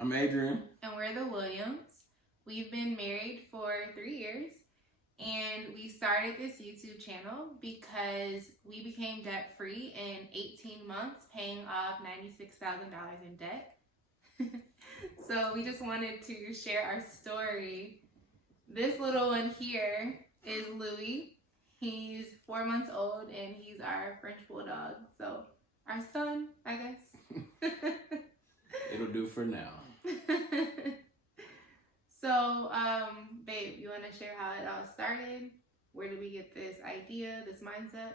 I'm Adrian. And we're the Williams. We've been married for 3 years, and we started this YouTube channel because we became debt-free in 18 months, paying off $96,000 in debt. So we just wanted to share our story. This little one here is Louis. He's 4 months old, and he's our French bulldog. So our son, I guess. It'll do for now. So, babe, you want to share how it all started? Where did we get this idea, this mindset?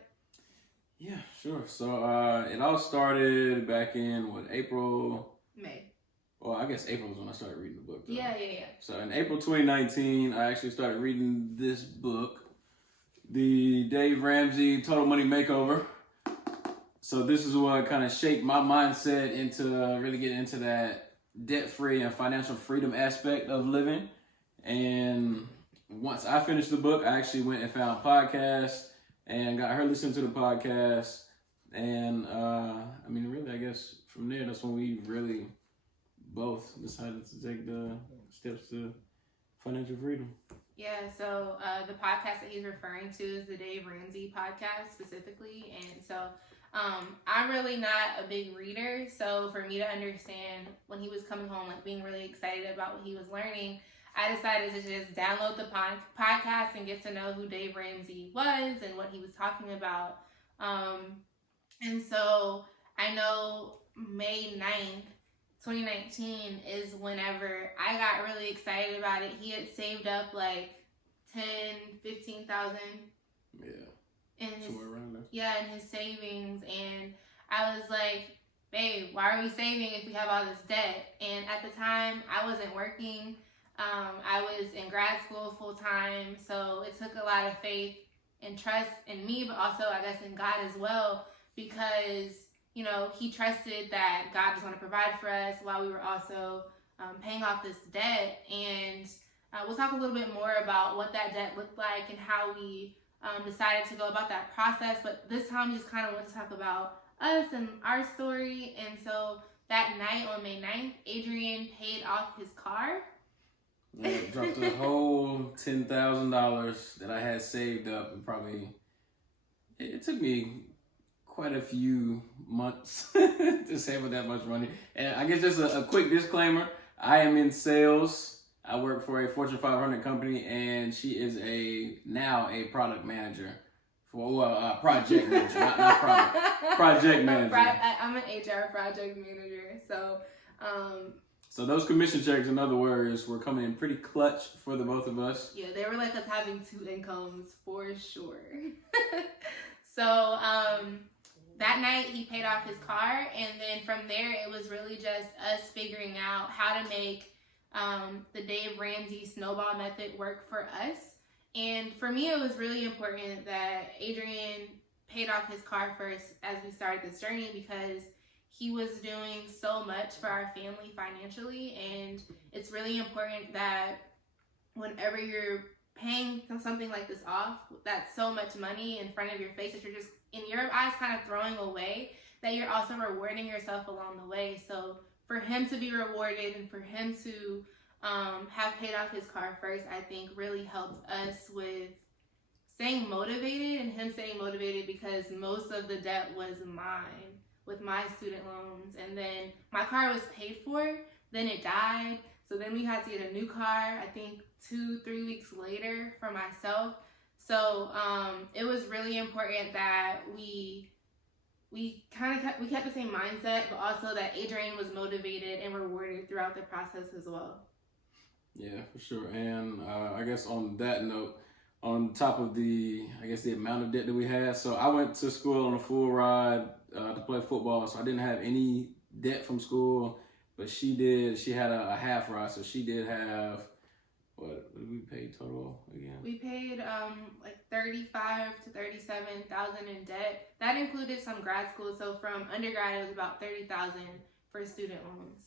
Yeah, sure. So it all started back in, April? May. Well, I guess April was when I started reading the book, though. Yeah. So in April 2019, I actually started reading this book, the Dave Ramsey Total Money Makeover. So this is what kind of shaped my mindset into really getting into that debt-free and financial freedom aspect of living. And once I finished the book, I actually went and found podcasts and got her listening to the podcast. And really, I guess from there, that's when we really both decided to take the steps to financial freedom. Yeah, so the podcast that he's referring to is the Dave Ramsey podcast specifically. And so I'm really not a big reader. So for me to understand when he was coming home, like being really excited about what he was learning, I decided to just download the podcast and get to know who Dave Ramsey was and what he was talking about. And so I know May 9th, 2019 is whenever I got really excited about it. He had saved up like 15,000. Yeah. Somewhere around there. Yeah, in his savings. And I was like, babe, why are we saving if we have all this debt? And at the time, I wasn't working. I was in grad school full time. So it took a lot of faith and trust in me, but also, I guess, in God as well, because he trusted that God was going to provide for us while we were also paying off this debt. And we'll talk a little bit more about what that debt looked like and how we decided to go about that process. But this time we just kind of want to talk about us and our story. And so that night on May 9th, Adrian paid off his car. Yeah, dropped the whole $10,000 that I had saved up, and probably it took me quite a few months to save up that much money. And I guess just a quick disclaimer, I am in sales. I work for a Fortune 500 company, and she is now a product manager for project manager, not product, project manager. I'm an HR project manager, so. So those commission checks, in other words, were coming in pretty clutch for the both of us. Yeah, they were like us having two incomes for sure. So that night he paid off his car, and then from there it was really just us figuring out how to make the Dave Ramsey snowball method work for us. And for me, it was really important that Adrian paid off his car first as we started this journey, because he was doing so much for our family financially. And it's really important that whenever you're paying something like this off, that's so much money in front of your face that you're just, in your eyes, kind of throwing away, that you're also rewarding yourself along the way. So for him to be rewarded and for him to have paid off his car first, I think really helped us with staying motivated, and him staying motivated because most of the debt was mine with my student loans. And then my car was paid for, then it died. So then we had to get a new car, I think 2-3 weeks later, for myself. So it was really important that we kept the same mindset, but also that Adrian was motivated and rewarded throughout the process as well. Yeah, for sure. And I guess on that note, on top of the amount of debt that we had, so I went to school on a full ride to play football, so I didn't have any debt from school, but she did. She had a half ride, so she did have, what did we pay total again? We paid like $35,000 to $37,000 in debt. That included some grad school, so from undergrad it was about $30,000 for student loans.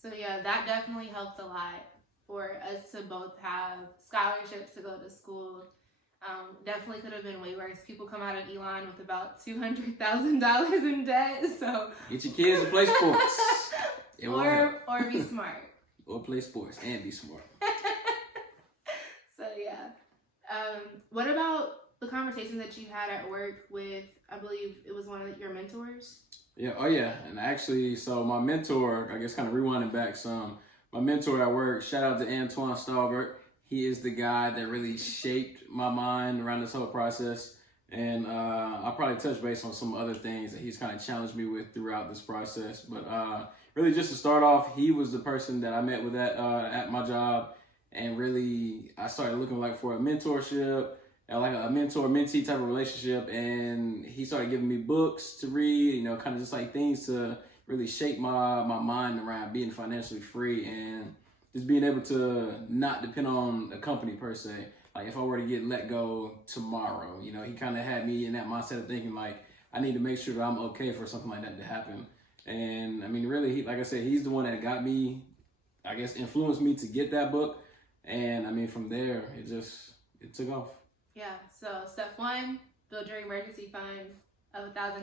So yeah, that definitely helped a lot for us to both have scholarships to go to school. Definitely could have been way worse. People come out of Elon with about $200,000 in debt. So get your kids to play sports. or be smart. Or play sports and be smart. So yeah. What about the conversations that you had at work with, I believe it was one of your mentors? Yeah, oh yeah. And actually, so my mentor, I guess kind of rewinding back some, my mentor at work, shout out to Antoine Stalbert. He is the guy that really shaped my mind around this whole process. And I'll probably touch base on some other things that he's kind of challenged me with throughout this process. But really just to start off, he was the person that I met with at my job. And really, I started looking for a mentorship, like a mentor-mentee type of relationship. And he started giving me books to read, kind of just like things to really shape my mind around being financially free and just being able to not depend on a company per se. Like if I were to get let go tomorrow, he kind of had me in that mindset of thinking I need to make sure that I'm okay for something like that to happen. And I mean, really, like I said, he's the one that got me, I guess, influenced me to get that book. And I mean, from there, it took off. Yeah. So step 1, build your emergency fund of $1,000.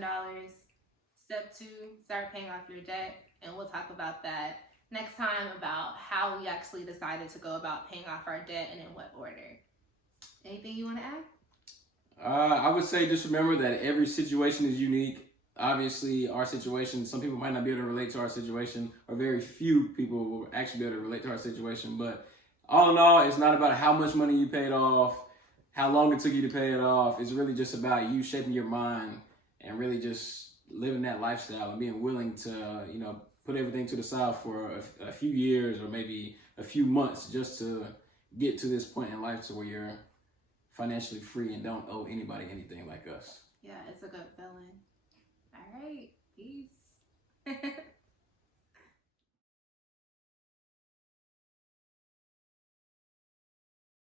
Step 2, start paying off your debt. And we'll talk about that next time, about how we actually decided to go about paying off our debt and in what order. Anything you want to add? I would say just remember that every situation is unique. Obviously, our situation, some people might not be able to relate to our situation, or very few people will actually be able to relate to our situation. But all in all, it's not about how much money you paid off, how long it took you to pay it off. It's really just about you shaping your mind and really just living that lifestyle and being willing to, put everything to the side for a few years or maybe a few months just to get to this point in life to where you're financially free and don't owe anybody anything like us. Yeah, it's a good feeling. All right, peace.